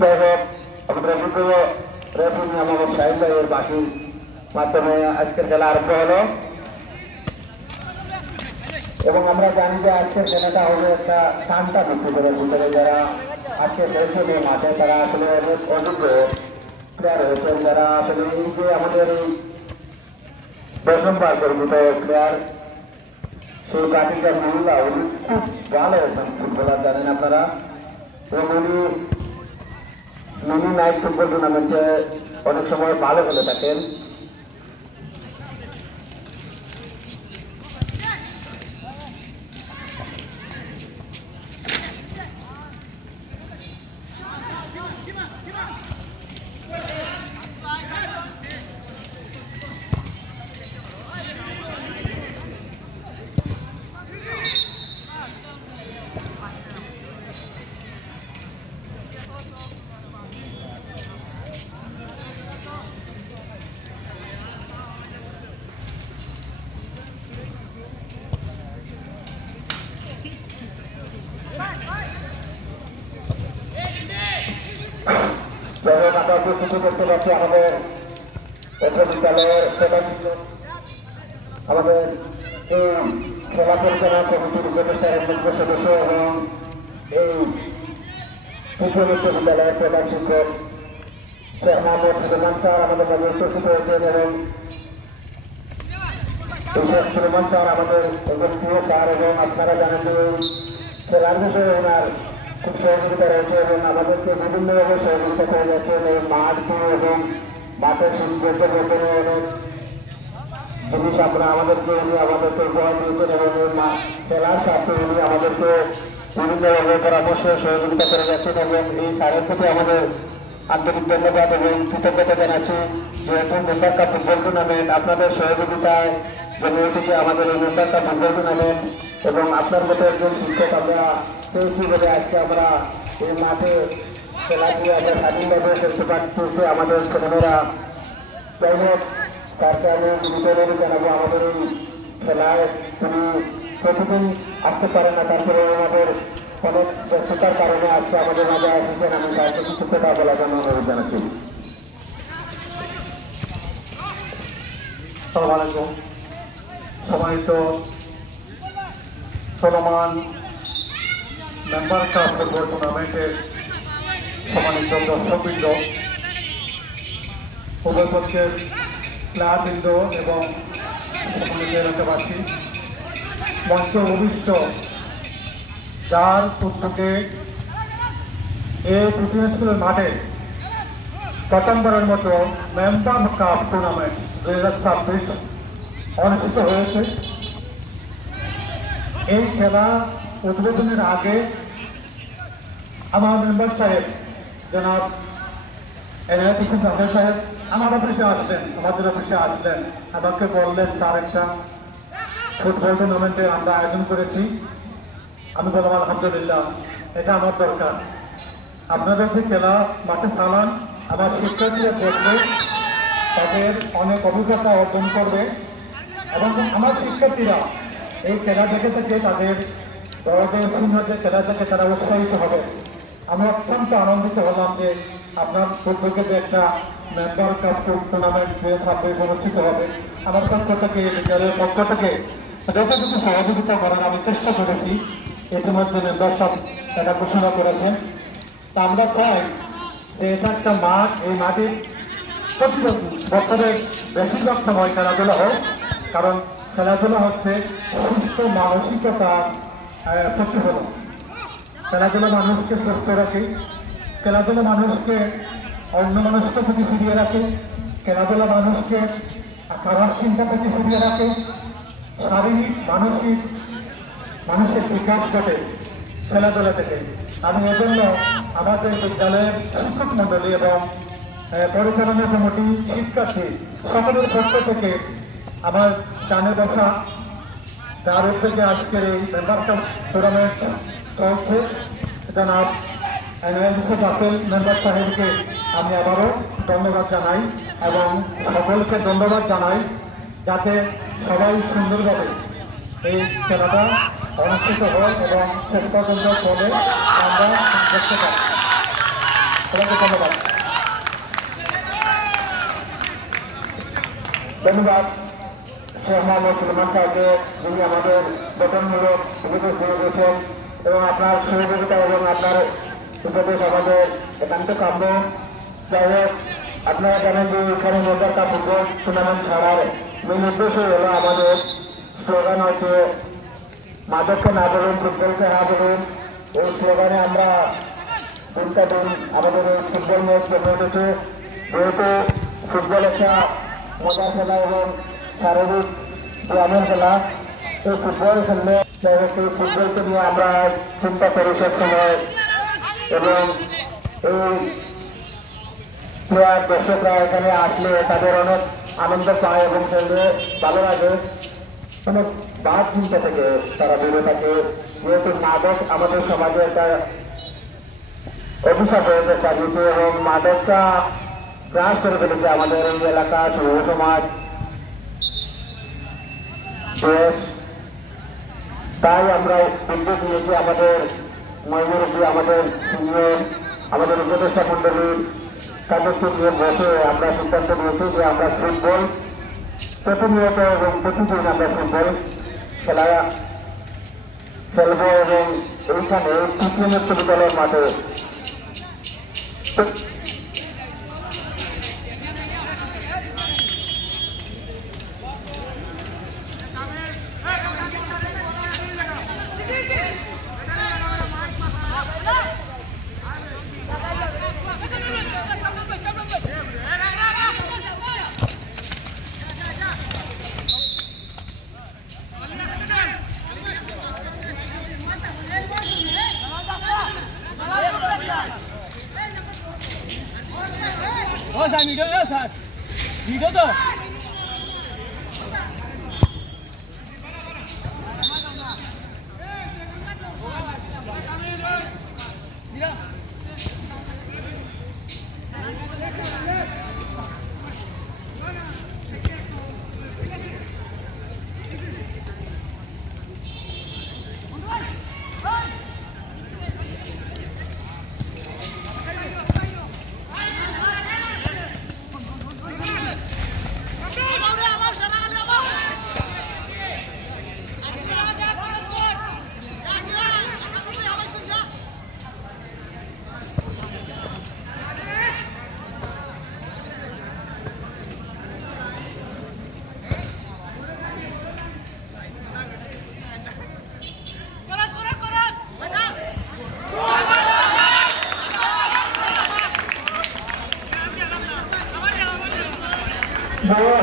যাই হোক আমাদের অভিজ্ঞ রেফারি মোহাম্মদ শাহিদ ভাইয়ের বাসির মাধ্যমে আজকের খেলা আরম্ভ হলো এবং আমরা জানি যে আজকের খেলাটা হবে একটা শান্তা ব্যক্তিদের ভিতরে যারা আজকে খেলছেন এই মাঠে তারা আসলে অনেক অভিজ্ঞ প্লেয়ার হয়েছেন যারা আসলে এই যে আমাদের এই প্রথমবার গর্বিত প্লেয়ার সেই কাটিকার মহিলা উনি খুব ভালো একজন ফুটবলার জানেন আপনারা এবং উনি নাইট ফুটবল টুর্নামেন্টে অনেক সময় ভালো খেলে থাকেন। আমরা উপস্থিত করতে পারছি আমাদের বিদ্যালয়ের প্রধান শিক্ষক আমাদের এই খেলা পরিচালনা কমিটির উপদেষ্টার একমাত্র সদস্য এবং এই শিশু বিশ্ববিদ্যালয়ের প্রধান শিক্ষক শেখ মোহাম্মদ সুলেমান স্যার আমাদের মাঝে উপস্থিত হয়েছেন এবং শেখ সুলেমান স্যার আমাদের একজন প্রিয় স্যার এবং আপনারা জানেন যে খেলার বিষয়ে ওনার খুব সহযোগিতা রয়েছে এবং আমাদেরকে বিভিন্নভাবে সহযোগিতা করে যাচ্ছেন এই মাঠ দিয়ে এবং মাঠের সৌন্দর্যের মধ্যে অনেক জিনিস আমরা আমাদেরকে উনি আমাদেরকে উপহার দিয়েছেন এবং খেলার সাথে উনি আমাদেরকে বিভিন্নভাবে পরামর্শ সহযোগিতা করে যাচ্ছেন এবং এই স্যারের প্রতি আমাদের আন্তরিক ধন্যবাদ এবং কৃতজ্ঞতা জানাচ্ছি যেহেতু মেম্বার কাপ ফুটবল টুর্নামেন্ট আপনাদের সহযোগিতায় জন্মে উঠেছে আমাদের এই মেম্বার কাপ ফুটবল টুর্নামেন্ট এবং আপনার মতো একজন শিক্ষক আমরা পেয়েছি বলে আজকে আমরা এই মাঠে খেলা দিয়ে আমরা স্বাধীনভাবে খেলতে পারতেছি আমাদের ছেলেমেয়েরা। যাই হোক তারকে আমি বিতরণ জানাবো আমাদের এই খেলায় তিনি প্রতিদিন আসতে পারেন না তারপরে আমাদের অনেক ব্যস্ততার কারণে আজকে আমাদের মাঝে এসেছেন আমি তাকে কিছু কথা বলার জন্য অনুরোধ জানাচ্ছি। আসসালামু আলাইকুম সম্মানিত চলমান মেম্বার কাপ ফুটবল টুর্নামেন্টের সম্মানিত দর্শকবৃন্দ উভয় পক্ষের প্লেয়ারবৃন্দ এবং সম্মানিত এলাকাবাসী মঞ্চ অভিষ্ট যার উদ্যোগে এই পৃথিবী স্কুলের মাঠে প্রথমবারের মতো মেম্বার কাপ টুর্নামেন্ট 2026 অনুষ্ঠিত হয়েছে। এই খেলা উদ্বোধনের আগে আমার মেম্বার সাহেব জনাব এনায়েত হোসেন জাফর সাহেব আমার অফিসে আসলেন আমাকে বললেন স্যার একটা ফুটবল টুর্নামেন্টে আমরা আয়োজন করেছি। আমি বললাম আলহামদুলিল্লাহ এটা আমার দরকার, আপনাদের যে খেলা মাঠে চালান আমার শিক্ষার্থীরা দেখবে তাদের অনেক অভিজ্ঞতা অর্জন করবে এবং আমার শিক্ষার্থীরা এই খেলা দেখে থেকে তাদের বড়দের সিনিয়রদের খেলা দেখে তারা উৎসাহিত হবে। আমি অত্যন্ত আনন্দিত হলাম যে আপনার উদ্যোগে যে একটা মেম্বার কাপ টুর্নামেন্ট 2026 অনুষ্ঠিত হবে। আমার পক্ষ থেকে বিদ্যালয়ের পক্ষ থেকে যথাযথ সহযোগিতা করার আমি চেষ্টা করেছি। ইতিমধ্যে মেম্বার সব এটা ঘোষণা করেছেন। তা আমরা চাই যে এটা একটা মাঠ, এই মাঠে প্রতি বছরের বেশিরভাগ সময় খেলাধুলা হোক, কারণ খেলাধুলা হচ্ছে সুস্থ মানসিকতা প্রতিফলন। খেলাধুলা মানুষকে সুস্থ রাখে, খেলাধুলা মানুষকে অন্য মানুষকে থেকে ফিরিয়ে রাখে, খেলাধুলা মানুষকে খারাপ চিন্তা থেকে ফিরিয়ে রাখে, শারীরিক মানসিক মানুষের বিকাশ ঘটে খেলাধুলা থেকে। আমি এজন্য আমাদের বিদ্যালয়ের শিক্ষক মন্ডলী এবং পরিচালনা কমিটি শিক্ষার্থী সকলের পক্ষ থেকে আমার জানে বসা তার উদ্যোগে আজকের এই মেম্বার কাপ টুর্নামেন্ট চলছে জনাব এনায়েত হোসেন জাফর মেম্বার সাহেবকে আমি আবারও ধন্যবাদ জানাই এবং সকলকে ধন্যবাদ জানাই যাতে সবাই সুন্দরভাবে এই খেলাটা অনুষ্ঠিত হয় এবং শেষ পর্যন্ত চলে আমরা দেখতে পাই। সবাইকে ধন্যবাদ। ধন্যবাদ শেখ মোহাম্মদ সুলেমান সাহেবকে, যিনি আমাদের গঠনমূলক উপদেশ দিয়ে গেছেন এবং আপনার সহযোগিতা এবং আপনার উপদেশ আমাদের একান্ত কাম্য। যাই হোক, আপনারা জানেন যে এখানে মোজার কাপ ফুটবল টুর্নামেন্ট ছাড়ার মূল উদ্দেশ্যই হলো আমাদের স্লোগান হচ্ছে মাদককে না বলুন, ফুটবলকে হা বলুন। এই স্লোগানে আমরা দিনটা দিন আমাদের এই ফুটবল ম্যাচ জমে উঠেছে। যেহেতু ফুটবল একটা মজার খেলা এবং শারীরিক ব্যায়ামের খেলা, এই ফুটবল খেললে এই ফুটবলকে নিয়ে আমরা চিন্তা করি সবসময় এবং এই প্লেয়ার দর্শকরা এখানে আসলে তাদের অনেক আনন্দ পায় এবং খেলতে ভালো লাগে। অনেক বাদ চিন্তা থেকে তারা দূরে থাকে। যেহেতু মাদক আমাদের সমাজে একটা অভিশাপ হয়েছে চাকরিতে এবং মাদকটা গ্রাস করে ফেলেছে আমাদের এই এলাকা, যুব সমাজ, দেশ। তাই আমরা উদ্যোগ নিয়েছি আমাদের ময়মুরব্বী, আমাদের সিনিয়র, আমাদের উপদেষ্টা মন্ডলীর তাদেরকে নিয়ে বসে আমরা সিদ্ধান্ত নিয়েছি যে আমরা ফুটবল প্রতিনিয়ত এবং প্রতিদিন আমরা ফুটবল খেলা খেলবো এবং এইখানে তৃতীয় বিদ্যালয়ের মাঠে ও স্যার ভিডিও দাও স্যার, ভিডিও তো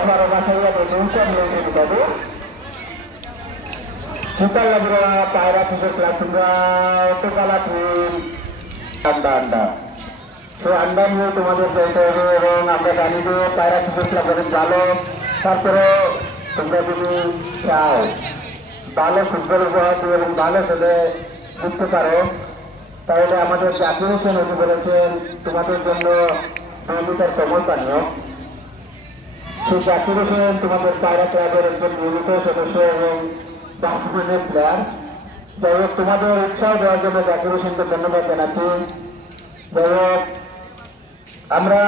hamaरा bahasa Indonesia menjadi baru. Kita lagi para pusat tunggal itu kalah di anda. So anda ini তোমাদের বলতে হবে এবং আমরা জানি যে পায়রা pusat ক্লাবের ভালো, তারপরে তোমরা যদি চাও ভালো ফুটবল উপহার দিয়ে এবং ভালো খেলে জিততে পারো, তাহলে আমাদের জাতীয় হোসেন উনি বলেছেন তোমাদের জন্য 2 লিটার কোমল পানীয়। সেই জাকির হোসেন তোমাদের পায়রা ক্লাবের একজন নিয়মিত সদস্য এবং বর্তমানের প্লেয়ার। যাই হোক, তোমাদের উৎসাহ দেওয়ার জন্য জাকির হোসেনকে ধন্যবাদ জানাচ্ছি। যাই হোক, আমরা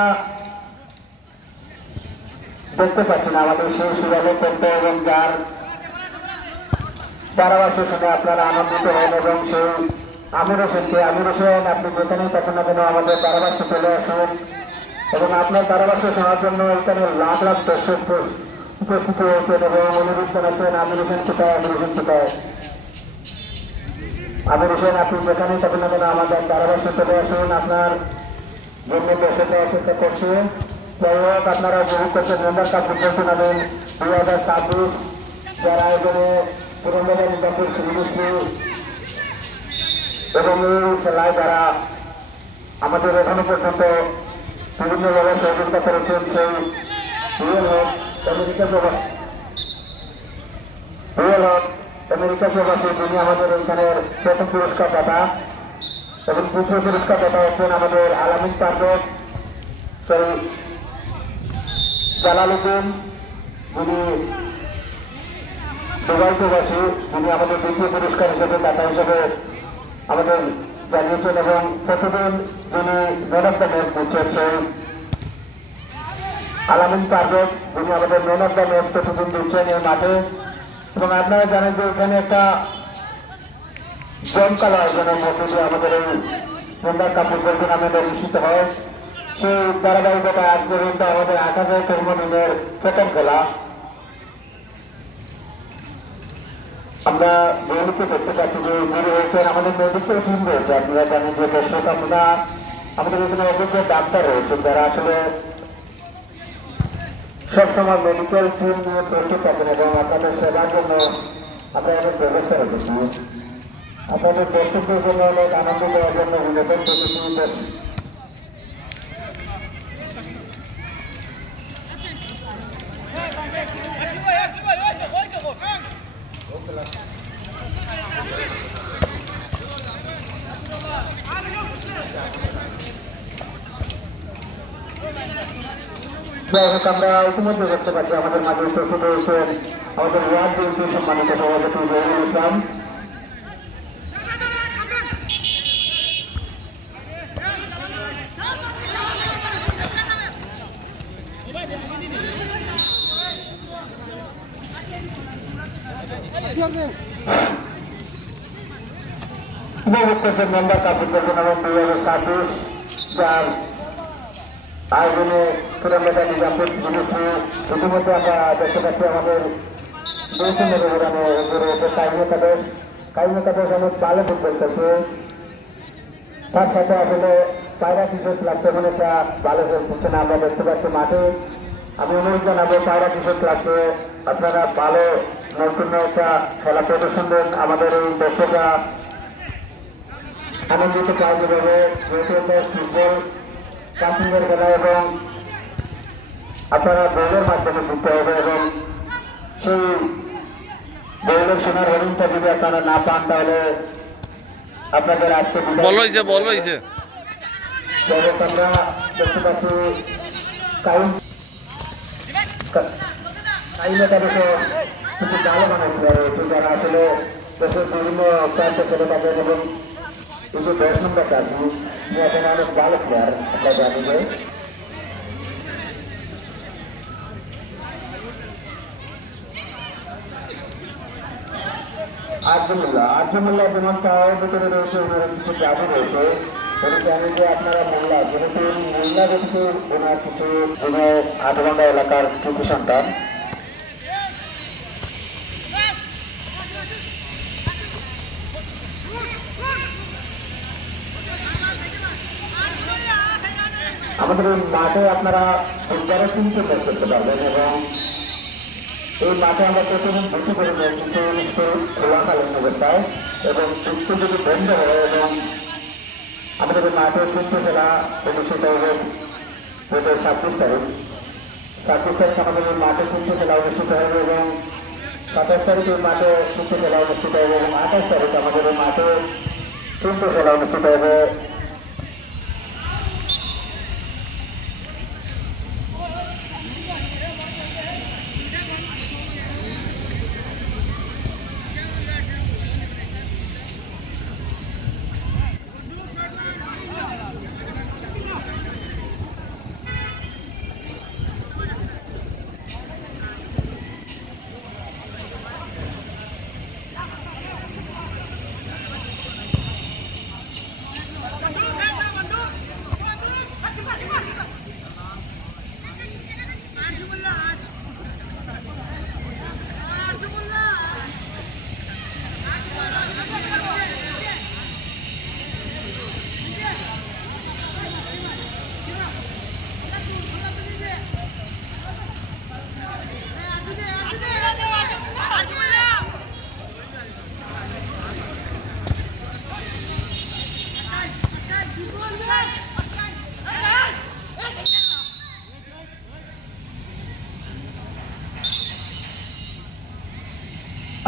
দেখতে পাচ্ছি না আমাদের সেই সুরালো করতে এবং যার ধারাবাসের সঙ্গে আপনারা আনন্দিত হন এবং সেই আমির হোসেনকে, আমির হোসেন আপনি যেখানেই থাকুন না কেন আমাদের ধারাবাসে চলে আসুন এবং আপনার ধারাবাসে শোনার জন্য এখানে লাখ লাখ দর্শক উপস্থিত হয়েছেন এবং অনুরোধ জানাচ্ছেন আমির হোসেন কোথায়, আমির হোসেন কোথায়। আমির হোসেন আপনি যেখানেই থাকুন না কেন আমাদের ধারাবাসে চলে আসুন, আপনার জন্য দর্শক অপেক্ষা করছে। যাই হোক, আপনারা উপভোগ করছেন মেম্বার কাপ ফুটবল টুর্নামেন্ট 2026, যার আয়োজনে পুরন্দর নিজামপুর শ্রীমুসলি এবং এই খেলায় যারা আমাদের এখনো পর্যন্ত বিভিন্নভাবে সহযোগিতা করেছেন সেই আমেরিকা প্রবাসী যিনি আমাদের এখানের প্রথম পুরস্কার দাতা এবং দ্বিতীয় পুরস্কার দাতা হচ্ছেন আমাদের আলামিন পার্বত জালালউদ্দিন, যিনি দুবাই প্রবাসী, যিনি আমাদের দ্বিতীয় পুরস্কার হিসেবে দাতা হিসেবে আমাদের জানিয়েছেন এবং প্রতিদিন যিনি ম্যান অফ দ্য ম্যাচ দিচ্ছেন সেই আলামিন পারভেজ, যিনি আমাদের ম্যান অফ দ্য ম্যাচ প্রতিদিন দিচ্ছেন এই মাঠে। এবং আপনারা জানেন যে এখানে একটা জমকালো আয়োজনের মধ্যে দিয়ে আমাদের এই মেম্বার কাপ ফুটবল টুর্নামেন্ট অনুষ্ঠিত হয়। সেই ধারাবাহিকতা আজ পর্যন্ত আমাদের ৮০০০ কর্মদিনের প্রথম খেলা। আমরা দৈনিকে দেখতে পাচ্ছি যে গুরু হয়েছেন, আমাদের মেডিকেল টিম রয়েছে। আপনারা জানেন যে দর্শক আমরা আমাদের এখানে অভিজ্ঞ ডাক্তার রয়েছেন যারা আসলে সবসময় মেডিকেল টিম নিয়ে প্রস্তুত থাকেন এবং আপনাদের সেবার জন্য আমরা অনেক ব্যবস্থা রেখেছি। আপনাদের দর্শকদের জন্য অনেক আনন্দ দেওয়ার জন্য বিনোদন প্রতিটি আমরা ইতিমধ্যে দেখতে পাচ্ছি আমাদের মাঝে উপস্থিত হয়েছেন আমাদের ওয়ার্ড বিএনপি সম্মানিত সভাপতি জহিরুল ইসলাম। উপভোগ করছেন মেম্বার কাপ ফুটবল টুর্নামেন্ট 2026, যার আয়োজনে কিলোমিটার নিজামপুর জিনিসটি ইতিমধ্যে আমরা দেখতে পাচ্ছি আমাদের দুই শূন্য ব্যবধানে এগিয়ে রয়েছে কাইমে কাদেশ অনেক ভালো ফুটবল খেলছে। তার সাথে আসলে পায়রা কিশোর ক্লাব তেমন একটা ভালো খেলছে না আমরা দেখতে পাচ্ছি মাঠে। আমি অনুরোধ জানাবো পায়রা কিশোর ক্লাবকে আপনারা ভালো নতুন একটা খেলা প্রদর্শন দেন, আমাদের এই দর্শকরা আনন্দিত পাওয়া যাবে। ফুটবল কাশ্মীরের খেলা এবং আপনারা বইয়ের মাধ্যমে শিখতে হবে এবং সেই বইয়ের সোনার হরিণটা যদি আপনারা না পান তাহলে আপনাদের আজকে বল হয়েছে আমরা দেখতে পাচ্ছি কিছু ভালো বানাইতে রয়েছে যারা আসলে দেশের বিভিন্ন প্রান্ত ছেলে থাকেন এবং কিন্তু 10 নম্বর চাকরি এখানে অনেক ভালো প্লেয়ার আমরা জানি যে আর্জুমুল্লাহ যেমন তার ভিতরে রয়েছে ওনার কিছু জাদু রয়েছে। আমি জানি যে আপনারা মোল্লা, যেহেতু মোল্লা ব্যক্তি ওনার কিছু আটগন্ডা এলাকার কৃতি সন্তান। আমাদের এই মাঠে আপনারা ফুটবলের 3টে ম্যাচ করতে পারবেন এবং এই মাঠে আমরা প্রতিদিন দুটি করে ম্যাচ দিতে খোলাকালীন অবস্থায় এবং সুস্থ যদি বন্ধ হয় এবং আমাদের এই মাঠে 3টে খেলা অনুষ্ঠিত হবে 26 তারিখ। 26 তারিখ আমাদের এই মাঠে 3টে খেলা অনুষ্ঠিত হবে এবং 27 তারিখ এই মাঠে 3টে খেলা অনুষ্ঠিত হবে এবং 28 তারিখ আমাদের এই মাঠে 3টে খেলা অনুষ্ঠিত হবে।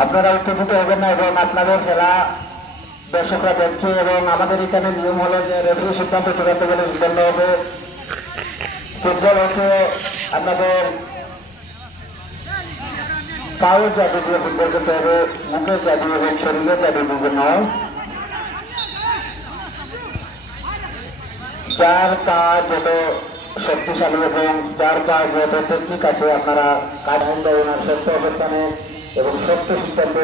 আপনারা উত্তেজিত হবেন না এবং আপনাদের খেলা দর্শকরা দেখছে এবং আমাদের এখানে নিয়ম হলো যে রেফারি সিদ্ধান্ত চূড়ান্ত বলে বিপন্ন হবে। ফুটবল হচ্ছে আপনাদের পায়ের জাদু দিয়ে ফুটবল খেলতে হবে, মুখের জাদু এবং শরীরের জাদু দিয়ে নয়। যার কাজ যত শক্তিশালী এবং যার কাজ যত টেকনিক আছে আপনারা কাজ হবে ওনার সত্য অবস্থানে এবং সত্য সিদ্ধান্ত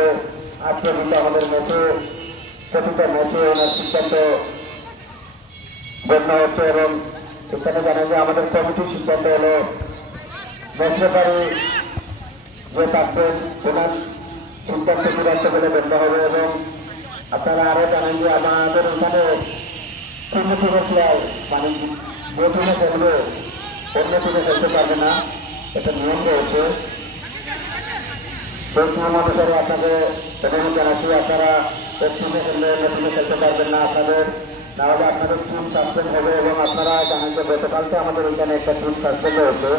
আজকে কিন্তু আমাদের ম্যাচে প্রতিটা ম্যাচে ওনার সিদ্ধান্ত গণ্য হচ্ছে এবং এখানে জানা যে আমাদের কমিটির সিদ্ধান্ত হলো ম্যাচ রেফারি যে থাকবেন ওনার সিদ্ধান্ত চূড়ান্ত বলে গণ্য হবে এবং আপনারা আরো জানেন যে আমাদের এখানে তিন টিমে প্লেয়ার মানে যে টিমে খেলবে অন্য টিমে খেলতে পারবে না এটা নিয়ম রয়েছে সেই নিয়ম অনুসারে আপনাকে অনুরোধ জানাচ্ছি আপনারা এক টিমে খেললে অন্য টিমে খেলতে পারবেন না আপনাদের না হলে আপনাদের টিম সাসপেন্ড হবে এবং আপনারা জানেন যে গতকালকে আমাদের এখানে একটা টিম সাসপেন্ড হয়েছে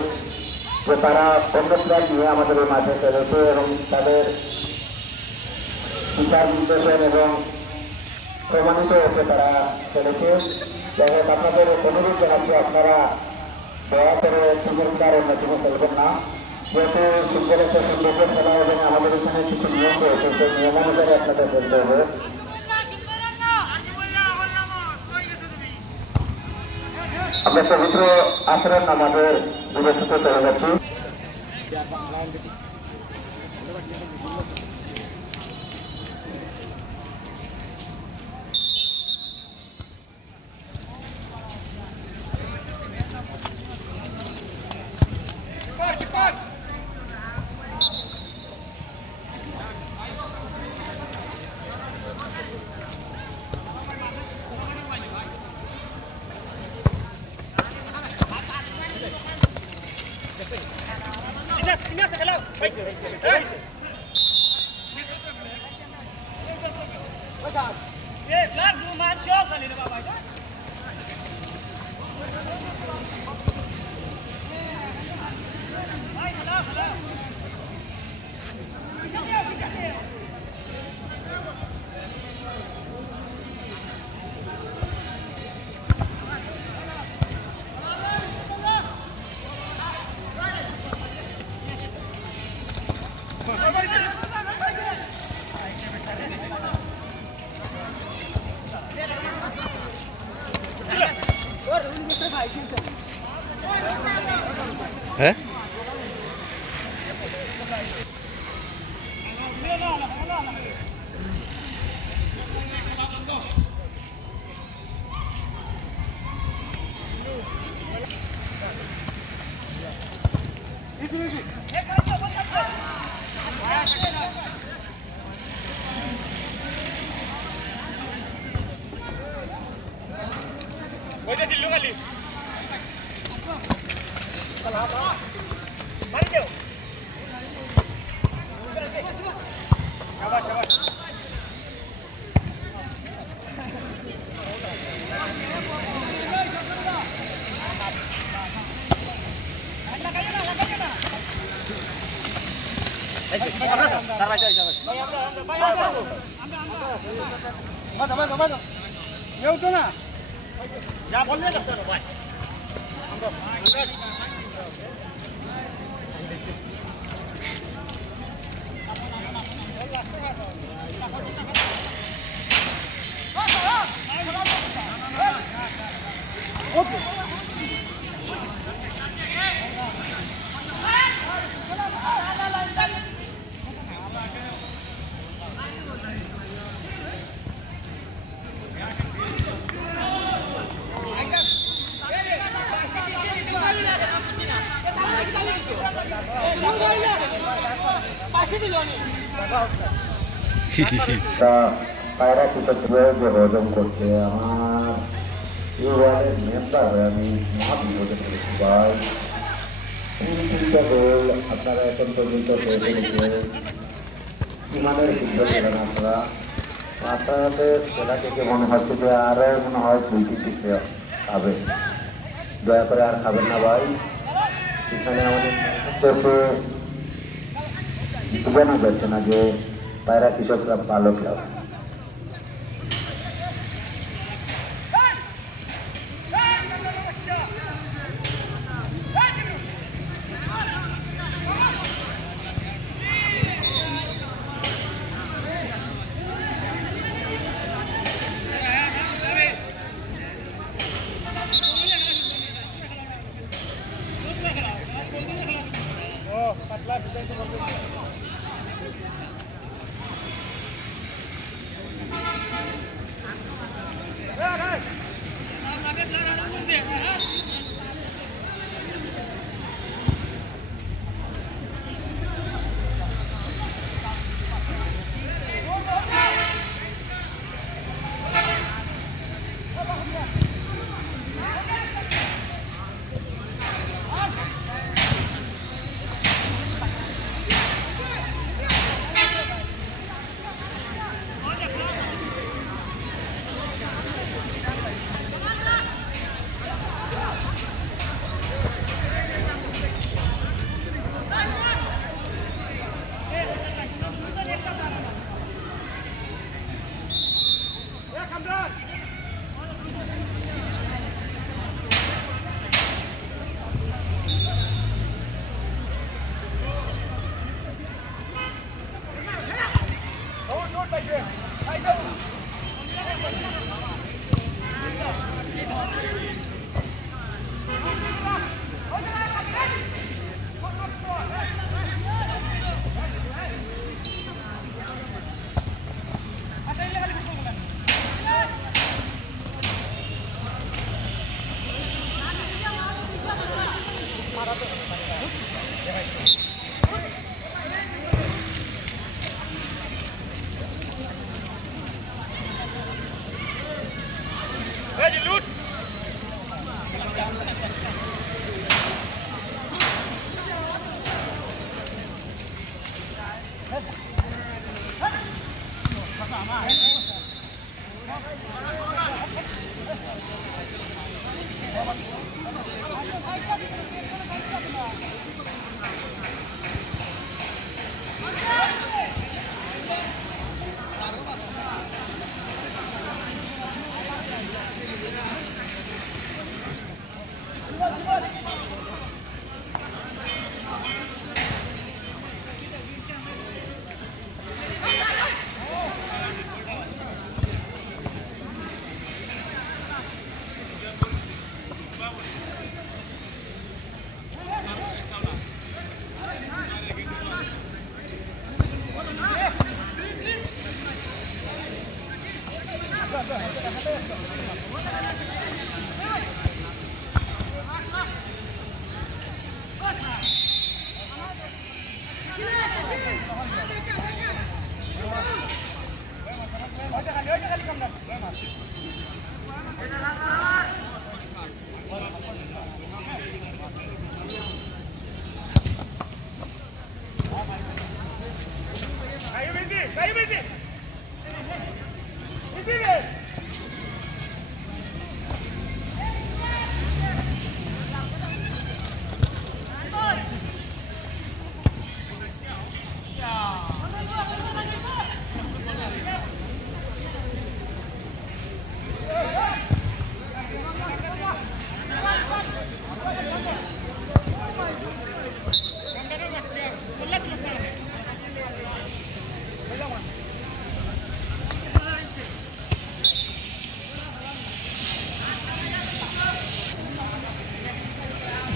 যে তারা অন্য প্লেয়ার নিয়ে আমাদের এই মাঠে খেলেছে এবং তাদের বিচার বিশ্লেষণ এবং প্রমাণিত হচ্ছে তারা খেলেছে যাই হোক আপনাদের অনুরোধ জানাচ্ছি আপনারা দয়া করে টিমের প্লেয়ার অন্য টিমে খেলবেন না যেহেতু ফুটবলের একটা সুন্দর খেলা এবং আমাদের এখানে কিছু নিয়ম রয়েছে সেই নিয়ম অনুসারে আপনাদের খেলতে হবে আমরা পবিত্র আচরণ আমাদের বিবেচিত চলে যাচ্ছি হ্যাঁ ওইটা দিল খালি Ya boleh tak tuan buat? পায়রা কৃষকরা যে হজম করছে আমার এই ওয়ার্ডের মেম্বার হয়ে আমি মহা বিপদে পড়েছি ভাই তিনটা গোল আপনারা এখন পর্যন্ত পেয়ে ফেলেছে ইমানের যুদ্ধ খেলেন আপনারা আপনাদের খেলা থেকে মনে হচ্ছে যে আরো মনে হয় 2-3 খাবে দয়া করে আর খাবেন না ভাই এখানে আমাদের বোঝানো যাচ্ছে না যে পায়রা কৃষকরা ভালো ক্লাব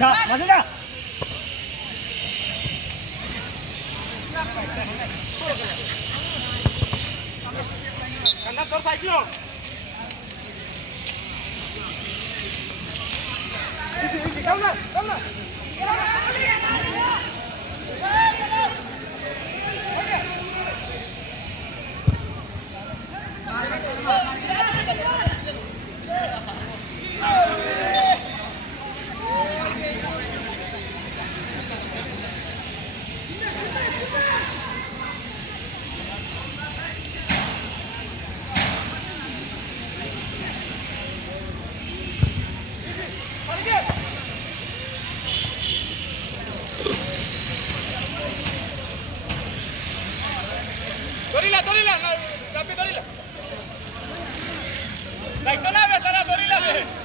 যা মাঝে যা তোর cycle Dorila, tapi Dorila. Daito nabe, tara Dorila be.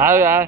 আয় আয়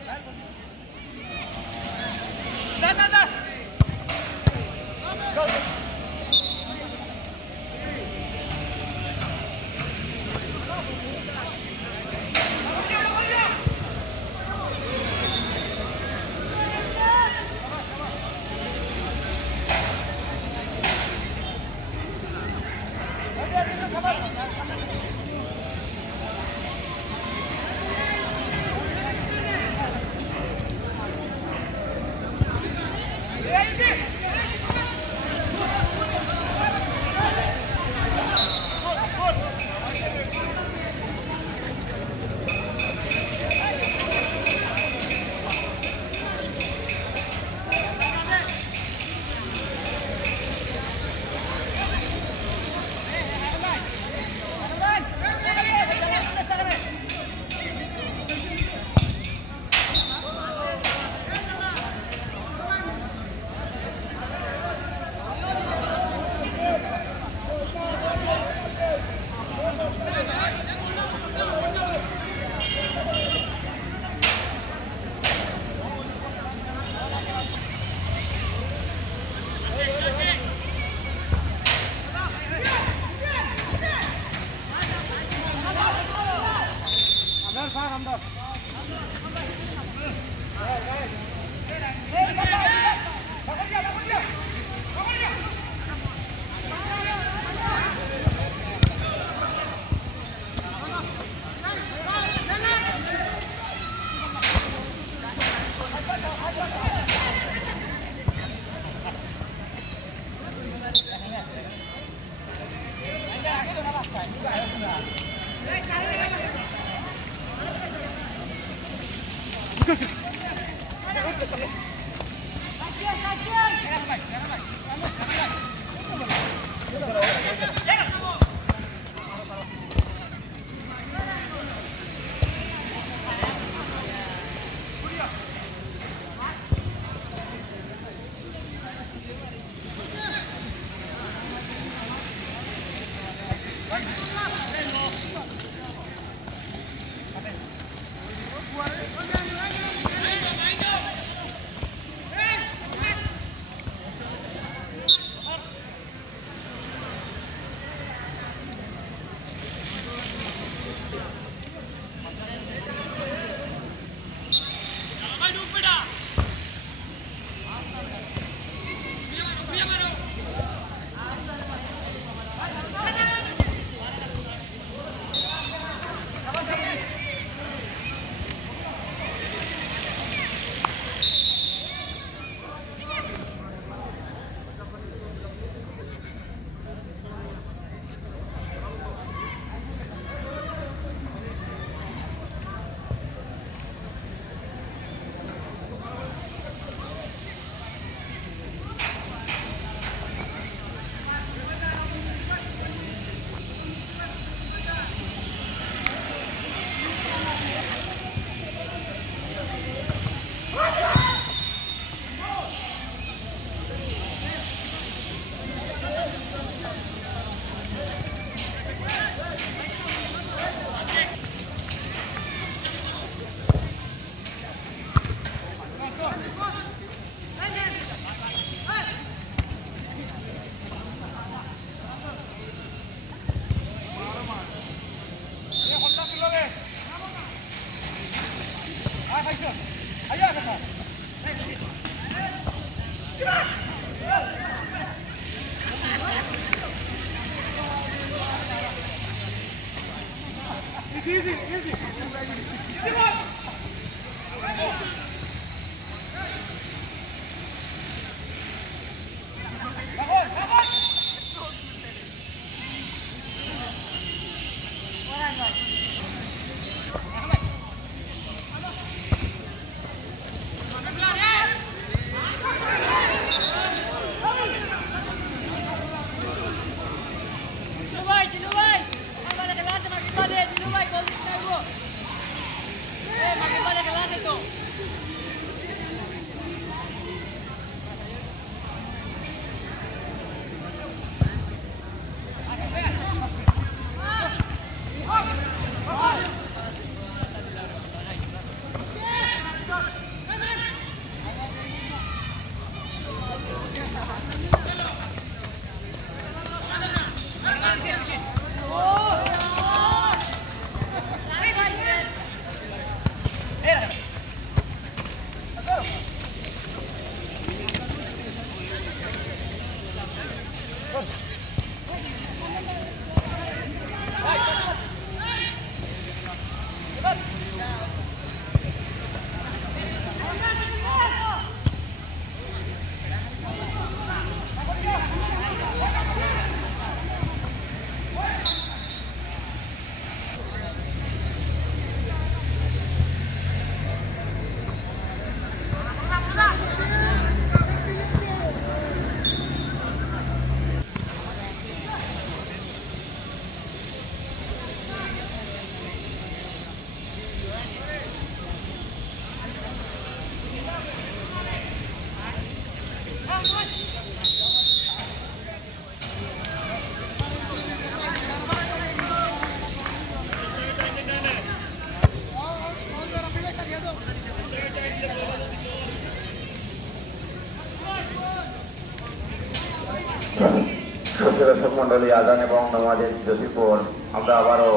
দর্শক মন্ডলী, আজান এবং নামাজের জ্যোতির পর আমরা আবারও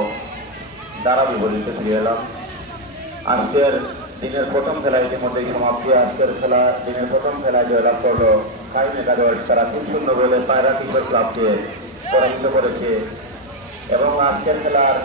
দ্বারা বিপরীতে ফিরে এলাম। আজকের দিনের প্রথম খেলা ইতিমধ্যেই সমাপ্তি। আজকের খেলা দিনের প্রথম খেলায় জয়লাভ করলো সাইন একাদশ। তারা 3-0 গোলে পায়রা ক্রিকেট ক্লাবকে পরাজিত করেছে এবং আজকের খেলার